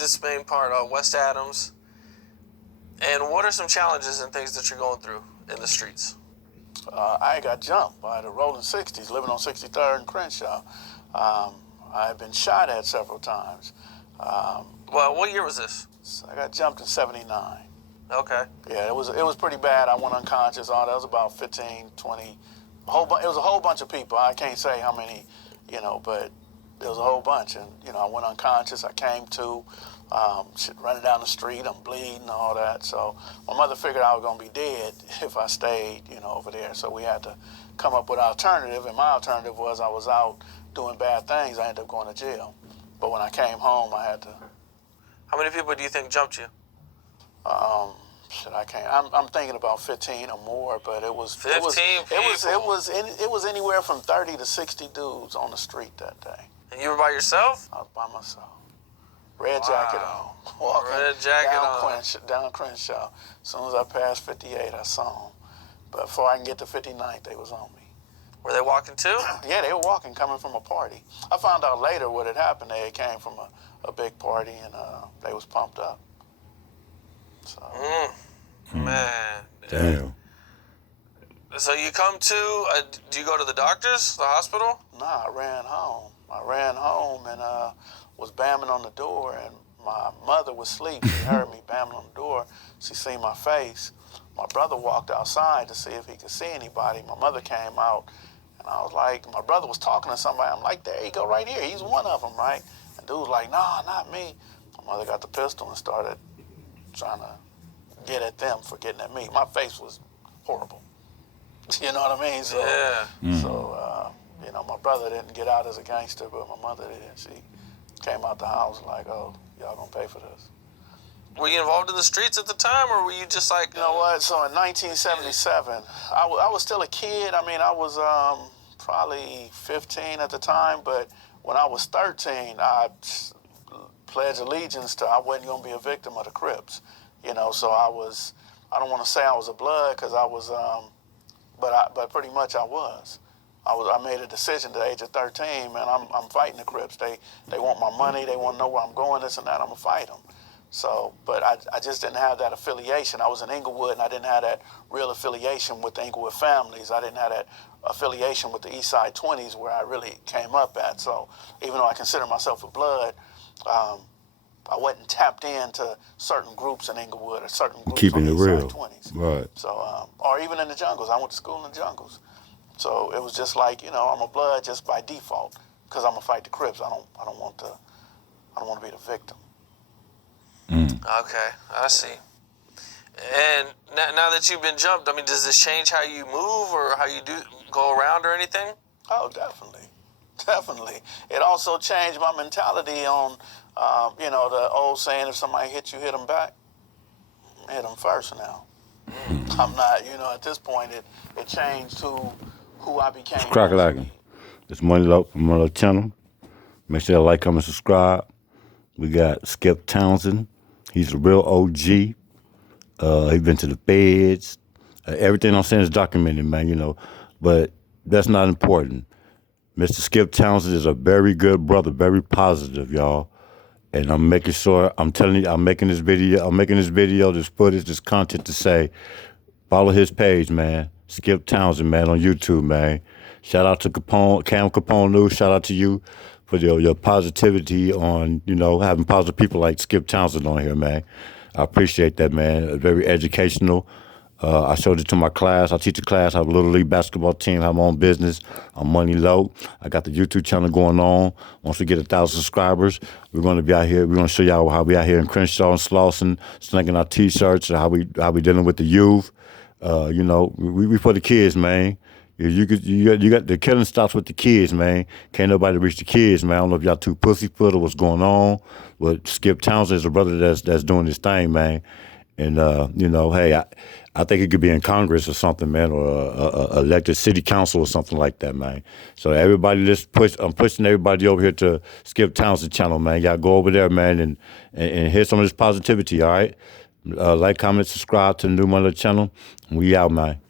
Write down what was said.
this main part, West Adams. And what are some challenges and things that you're going through in the streets? I got jumped by the rolling 60s, living on 63rd and Crenshaw. I've been shot at several times. Well, what year was this? I got jumped in 79. Okay. Yeah, it was pretty bad. I went unconscious. That was about 15, 20. It was a whole bunch of people. I can't say how many, but there was a whole bunch. And, I went unconscious. I came to, running down the street. I'm bleeding and all that. So my mother figured I was going to be dead if I stayed, over there. So we had to come up with an alternative. And my alternative was I was out doing bad things. I ended up going to jail. But when I came home, I had to. How many people do you think jumped you? I'm thinking about 15 or more, but it was 15 it was anywhere from 30 to 60 dudes on the street that day. And you were by yourself? I was by myself. Red jacket on. Walking Red jacket down Crenshaw. As soon as I passed 58, I saw them. But before I can get to 59th, they was on me. Were they walking too? Yeah, they were walking, coming from a party. I found out later what had happened. They came from a big party, and they was pumped up. So. Man. Damn. So you come to, do you go to the doctors, the hospital? Nah, I ran home. And was bamming on the door, and my mother was asleep. She heard me bamming on the door. She seen my face. My brother walked outside to see if he could see anybody. My mother came out, and I was like, my brother was talking to somebody. I'm like, there you go, right here. He's one of them, right? And dude was like, nah, not me. My mother got the pistol and started trying to get at them for getting at me. My face was horrible. You know what I mean? So, yeah. So my brother didn't get out as a gangster, but my mother did. She came out the house like, oh, y'all gonna pay for this. Were you involved in the streets at the time, or were you just like... You know what? So in 1977, I was still a kid. I mean, I was probably 15 at the time, but when I was 13, I pledged allegiance to I wasn't going to be a victim of the Crips. So I don't want to say I was a blood because I was, but pretty much I was. I made a decision at the age of 13, man, I'm fighting the Crips. They want my money. They want to know where I'm going, this and that. I'm going to fight them. So, but I just didn't have that affiliation. I was in Inglewood, and I didn't have that real affiliation with the Inglewood families. I didn't have that affiliation with the East Side 20s where I really came up at. So even though I consider myself a blood, I wasn't tapped into certain groups in Inglewood or certain groups Keeping on it the East real. Side 20s. Right. So, or even in the jungles. I went to school in the jungles. So it was just like, I'm a blood just by default because I'm gonna fight the Crips. I don't want to be the victim. Okay, I see. And now that you've been jumped, I mean, does this change how you move or how you go around or anything? Oh, definitely. It also changed my mentality on, the old saying, if somebody hits you, hit them back. Hit them first now. I'm not, at this point, it changed to who I became. Crocodile. It's Money Low from Money Low channel. Make sure you like, comment, subscribe. We got SKIPP Townsend. He's a real OG. He's been to the feds. Everything I'm saying is documented, man, But that's not important. Mr. SKIPP Townsend is a very good brother, very positive, y'all. And I'm making sure, I'm telling you, I'm making this video, this footage, this content to say, follow his page, man. SKIPP Townsend, man, on YouTube, man. Shout out to Cam Capone News. Shout out to you for your positivity on, having positive people like SKIPP Townsend on here, man. I appreciate that, man. Very educational. I showed it to my class. I teach a class. I have a Little League basketball team. I have my own business. I'm Money Low. I got the YouTube channel going on. Once we get 1,000 subscribers, we're going to be out here. We're going to show y'all how we out here in Crenshaw and Slauson, slinging our T-shirts, how we dealing with the youth. We for the kids, man. You got the killing stops with the kids, man. Can't nobody reach the kids, man. I don't know if y'all too pussyfoot or what's going on. But SKIPP Townsend is a brother that's doing his thing, man. And hey, I think it could be in Congress or something, man, or a elected city council or something like that, man. So everybody, I'm pushing everybody over here to SKIPP Townsend channel, man. Y'all go over there, man, and hear some of this positivity, all right? Like, comment, subscribe to the new Money Low channel. We out, man.